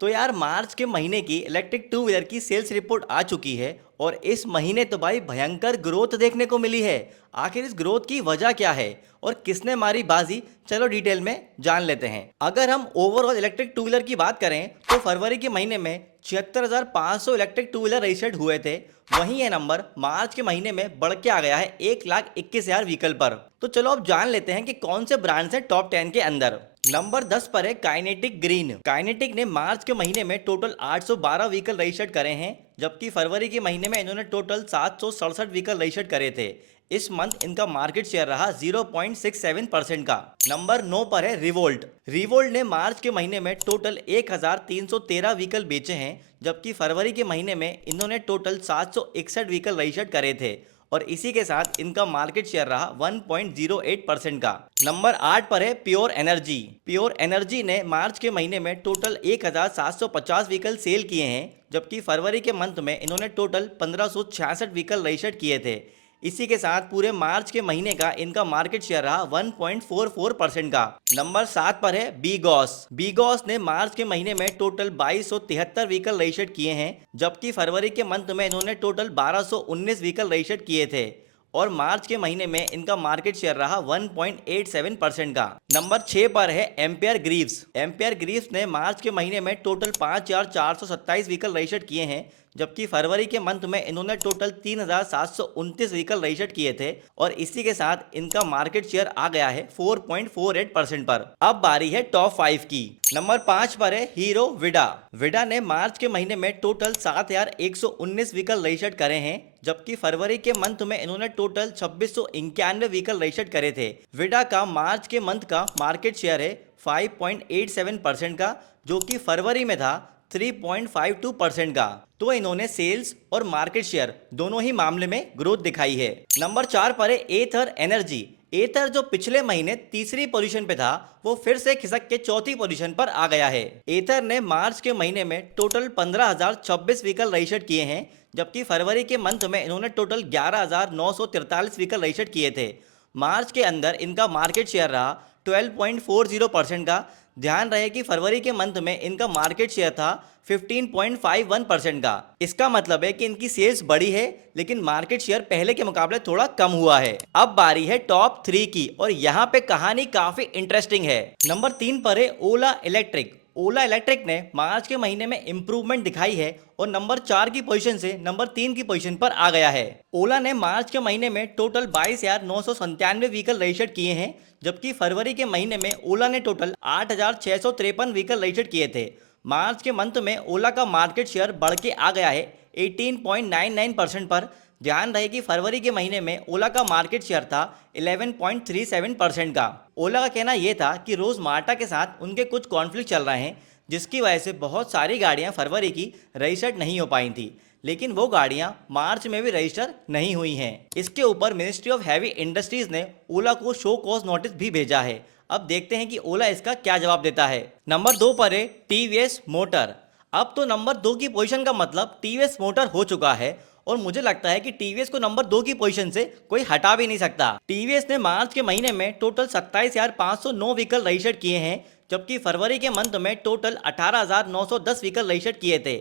तो यार मार्च के महीने की इलेक्ट्रिक टू व्हीलर की सेल्स रिपोर्ट आ चुकी है और इस महीने तो भाई भयंकर ग्रोथ देखने को मिली है। आखिर इस ग्रोथ की वजह क्या है और किसने मारी बाजी, चलो डिटेल में जान लेते हैं। अगर हम ओवरऑल इलेक्ट्रिक टू व्हीलर की बात करें तो फरवरी के महीने में 76,500 इलेक्ट्रिक टू व्हीलर रजिस्टर्ड हुए थे। वहीं यह नंबर मार्च के महीने में बढ़ के आ गया है 1,21,000 व्हीकल पर। तो चलो अब जान लेते हैं कि कौन से ब्रांड्स हैं टॉप 10 के अंदर। नंबर 10 पर है काइनेटिक ग्रीन। काइनेटिक ने मार्च के महीने में टोटल 812 व्हीकल रजिस्टर्ड करे हैं, जबकि फरवरी के महीने में इन्होंने टोटल 767 व्हीकल रजिस्टर्ड करे थे। इस मंथ इनका मार्केट शेयर रहा 0.67% का। नंबर 9 पर है रिवोल्ट। रिवोल्ट ने मार्च के महीने में टोटल 1,313 व्हीकल बेचे हैं, जबकि फरवरी के महीने में इन्होंने टोटल 761 व्हीकल रजिस्टर्ड करे थे और इसी के साथ इनका मार्केट शेयर रहा 1.08% का। नंबर 8 पर है प्योर एनर्जी। प्योर एनर्जी ने मार्च के महीने में टोटल 1,750 व्हीकल सेल किए हैं, जबकि फरवरी के मंथ में इन्होंने टोटल 1,566 व्हीकल रजिस्टर्ड किए थे। इसी के साथ पूरे मार्च के महीने का इनका मार्केट शेयर रहा 1.44% का। नंबर 7 पर है बीगॉस। बीगॉस ने मार्च के महीने में टोटल 2273 व्हीकल रजिस्टर्ड किए हैं, जबकि फरवरी के मंथ में इन्होंने टोटल 1219 व्हीकल रजिस्टर्ड किए थे और मार्च के महीने में इनका मार्केट शेयर रहा 1.87% का। नंबर 6 पर है एम्पियर ग्रीव्स। एम्पियर ग्रीव्स ने मार्च के महीने में टोटल 5,427 व्हीकल रजिस्टर्ड किए हैं, जबकि फरवरी के मंथ में इन्होंने टोटल 3,729 व्हीकल रजिस्टर्ड किए थे और इसी के साथ इनका मार्केट शेयर आ गया है 4.48% पर। अब बारी है टॉप 5 की। नंबर 5 पर है हीरो विडा। विडा ने मार्च के महीने में टोटल 7,119 व्हीकल रजिस्टर्ड करे हैं, जबकि फरवरी के मंथ में इन्होंने टोटल 2,691 व्हीकल रजिस्टर्ड करे थे। विडा का मार्च के मंथ का मार्केट शेयर है 5.87% का, जो कि फरवरी में था 3.52% का। तो इन्होंने सेल्स और मार्केट शेयर दोनों ही मामले में ग्रोथ दिखाई है। नंबर 4 पर है एथर एनर्जी। एथर जो पिछले महीने तीसरी पोजीशन पे था, वो फिर से खिसक के चौथी पोजीशन पर आ गया है। एथर ने मार्च के महीने में टोटल 15,026 व्हीकल रजिस्टर्ड किए हैं, जबकि फरवरी के मंथ में इन्होंने टोटल 11,943 व्हीकल रजिस्टर्ड किए थे। मार्च के अंदर इनका मार्केट शेयर रहा 12.40% का। ध्यान रहे कि फरवरी के मंथ में इनका मार्केट शेयर था 15.51% का। इसका मतलब है कि इनकी सेल्स बढ़ी है, लेकिन मार्केट शेयर पहले के मुकाबले थोड़ा कम हुआ है। अब बारी है टॉप 3 की और यहाँ पे कहानी काफी इंटरेस्टिंग है। नंबर 3 पर है ओला इलेक्ट्रिक। ओला इलेक्ट्रिक ने मार्च के महीने में इंप्रूवमेंट दिखाई है और नंबर 4 की पोजीशन से नंबर 3 की पोजीशन पर आ गया है। ओला ने मार्च के महीने में टोटल 22,997 व्हीकल रजिस्टर्ड किए हैं, जबकि फरवरी के महीने में ओला ने टोटल 8,653 व्हीकल रजिस्टर्ड किए थे। मार्च के मंथ में ओला का मार्केट शेयर बढ़ के आ गया है 18.99% पर। ध्यान रहे कि फरवरी के महीने में ओला का मार्केट शेयर था 11.37% का। ओला का कहना यह था कि रोजमार्टा के साथ उनके कुछ कॉन्फ्लिक्ट चल रहे हैं, जिसकी वजह से बहुत सारी गाड़ियां फरवरी की रजिस्टर्ड नहीं हो पाई थी, लेकिन वो गाड़ियां मार्च में भी रजिस्टर नहीं हुई हैं। इसके ऊपर मिनिस्ट्री ऑफ हैवी इंडस्ट्रीज ने ओला को शो कॉज नोटिस भी भेजा है। अब देखते हैं कि ओला इसका क्या जवाब देता है। नंबर 2 पर है टीवीएस मोटर। अब तो नंबर 2 की पोजीशन का मतलब टीवीएस मोटर हो चुका है और मुझे लगता है कि टीवीएस को नंबर 2 की पोजीशन से कोई हटा भी नहीं सकता। टीवीएस ने मार्च के महीने में टोटल 27,509 व्हीकल रजिस्टर्ड किए हैं, जबकि फरवरी के मंथ में टोटल 18,910 व्हीकल रजिस्टर्ड किए थे।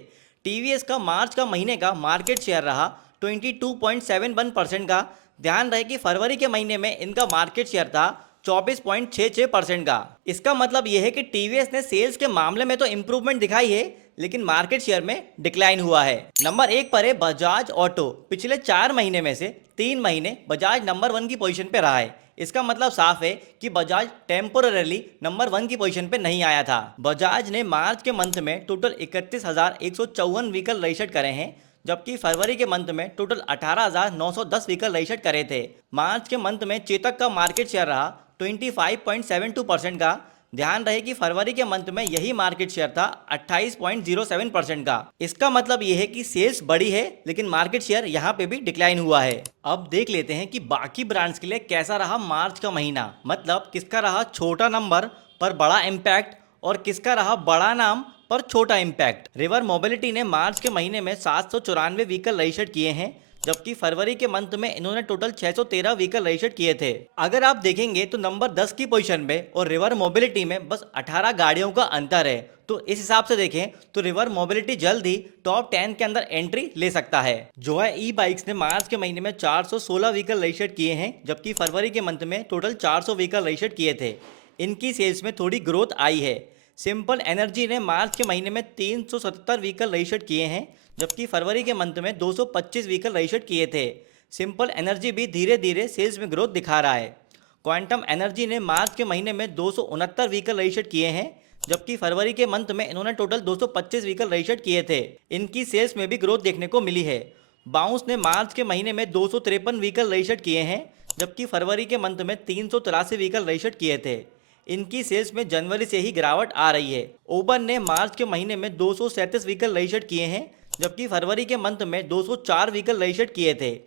टीवीएस का मार्च का महीने का मार्केट शेयर रहा 22.71% का। ध्यान रहे कि फरवरी के महीने में इनका मार्केट शेयर था 24.66% का। इसका मतलब यह है कि टीवीएस ने सेल्स के मामले में तो इंप्रूवमेंट दिखाई है, लेकिन मार्केट शेयर में डिक्लाइन हुआ है। नंबर 1 पर है बजाज ऑटो। पिछले 4 महीने में से 3 महीने बजाज नंबर 1 की पोजीशन पे रहा है। इसका मतलब साफ है कि बजाज टेम्पोररली नंबर 1 की पोजीशन पे नहीं आया था। बजाज ने मार्च के मंथ में टोटल 31,154 व्हीकल रजिस्टर्ड करे हैं, जबकि फरवरी के मंथ में टोटल 18,910 व्हीकल रजिस्टर्ड करे थे। मार्च के मंथ में चेतक का मार्केट शेयर रहा 25.72% का। ध्यान रहे कि फरवरी के मंथ में यही मार्केट शेयर था 28.07% का। इसका मतलब यह है कि सेल्स बढ़ी है, लेकिन मार्केट शेयर यहाँ पे भी डिक्लाइन हुआ है। अब देख लेते हैं कि बाकी ब्रांड्स के लिए कैसा रहा मार्च का महीना, मतलब किसका रहा छोटा नंबर पर बड़ा इम्पैक्ट और किसका रहा बड़ा नाम पर छोटा इम्पैक्ट। रिवर मोबिलिटी ने मार्च के महीने में 794 व्हीकल रजिस्टर्ड किए हैं, जबकि फरवरी के मंथ में इन्होंने टोटल 613 व्हीकल रजिस्टर्ड किए थे। अगर आप देखेंगे तो नंबर 10 की पोजीशन पे और रिवर मोबिलिटी में बस 18 गाड़ियों का अंतर है। तो इस हिसाब से देखें तो रिवर मोबिलिटी जल्द ही टॉप 10 के अंदर एंट्री ले सकता है। जोया ई बाइक्स ने मार्च के महीने में 416 व्हीकल रजिस्टर्ड किए हैं, जबकि फरवरी के मंथ में टोटल 400 व्हीकल रजिस्टर्ड किए थे। इनकी सेल्स में थोड़ी ग्रोथ आई है। सिंपल एनर्जी ने मार्च के महीने में 377 व्हीकल रजिस्टर्ड किए हैं, जबकि फरवरी के मंथ में 225 व्हीकल रजिस्टर्ड किए थे। सिंपल एनर्जी भी धीरे धीरे सेल्स में ग्रोथ दिखा रहा है। क्वांटम एनर्जी ने मार्च के महीने में 269 व्हीकल रजिस्टर्ड किए हैं, जबकि फरवरी के मंथ में इन्होंने टोटल 225 व्हीकल रजिस्टर्ड किए थे। इनकी सेल्स में भी ग्रोथ देखने को मिली है। बाउंस ने मार्च के महीने में 253 व्हीकल रजिस्टर्ड किए हैं, जबकि फरवरी के मंथ में 383 व्हीकल रजिस्टर्ड किए थे। इनकी सेल्स में जनवरी से ही गिरावट आ रही है। ओबन ने मार्च के महीने में 237 व्हीकल रजिस्टर्ड किए हैं, जबकि फरवरी के मंथ में 204 व्हीकल रजिस्टर्ड किए थे।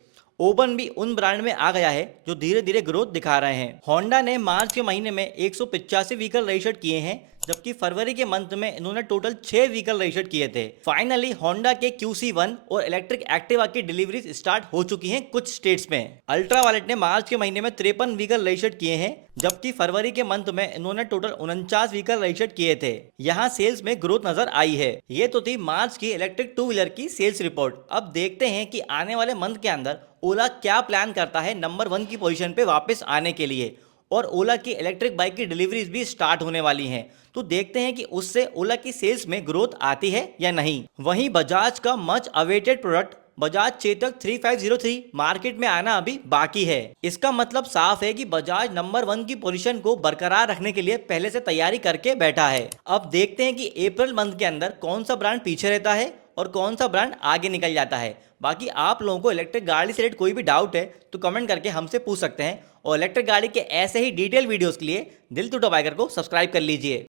ओबन भी उन ब्रांड में आ गया है जो धीरे धीरे ग्रोथ दिखा रहे हैं। होंडा ने मार्च के महीने में 185 व्हीकल रजिस्टर्ड किए हैं, जबकि फरवरी के मंथ में इन्होंने टोटल 6 व्हीकल रजिस्टर्ड किए थे। फाइनली होंडा के QC1 और इलेक्ट्रिक एक्टिवा की डिलीवरीज स्टार्ट हो चुकी हैं कुछ स्टेट्स में। अल्ट्रा वायलेट ने मार्च के महीने में 53 व्हीकल रजिस्टर्ड किए हैं, जबकि फरवरी के मंथ में इन्होंने टोटल 49 व्हीकल रजिस्टर्ड किए थे। यहाँ सेल्स में ग्रोथ नजर आई है। ये तो थी मार्च की इलेक्ट्रिक टू व्हीलर की सेल्स रिपोर्ट। अब देखते हैं कि आने वाले मंथ के अंदर ओला क्या प्लान करता है नंबर 1 की पोजीशन पे वापस आने के लिए। और ओला की इलेक्ट्रिक बाइक की डिलीवरीज भी स्टार्ट होने वाली हैं, तो देखते हैं कि उससे ओला की सेल्स में ग्रोथ आती है या नहीं। वहीं बजाज का much awaited product Bajaj Chetak 3503 market में आना अभी बाकी है। इसका मतलब साफ है कि बजाज नंबर 1 की पोजीशन को बरकरार रखने के लिए पहले से तैयारी करके बैठा है। अब देखते हैं कि अप्रैल मंथ के अंदर कौन सा ब्रांड पीछे रहता है और कौन सा ब्रांड आगे निकल जाता है। बाकी आप लोगों को इलेक्ट्रिक गाड़ी से रिलेटेड कोई भी डाउट है तो कमेंट करके हमसे पूछ सकते हैं। और इलेक्ट्रिक गाड़ी के ऐसे ही डिटेल वीडियोस के लिए दिल टू बाइकर को सब्सक्राइब कर लीजिए।